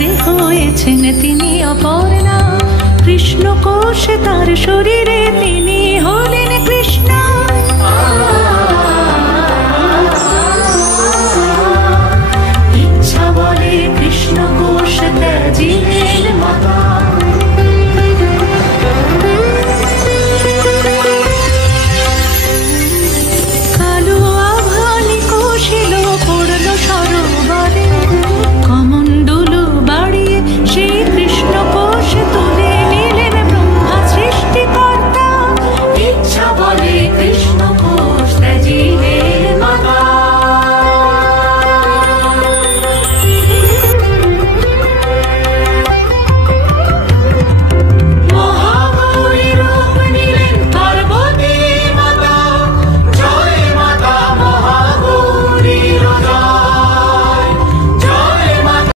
অবতারে হয়েছেন তিনি অপর্ণা, কৃষ্ণ কোষে তার শরীরে তিনি হলেন কৃষ্ণ। ইচ্ছা বলে কৃষ্ণ কোষ ত্যাজিলেন মাতা,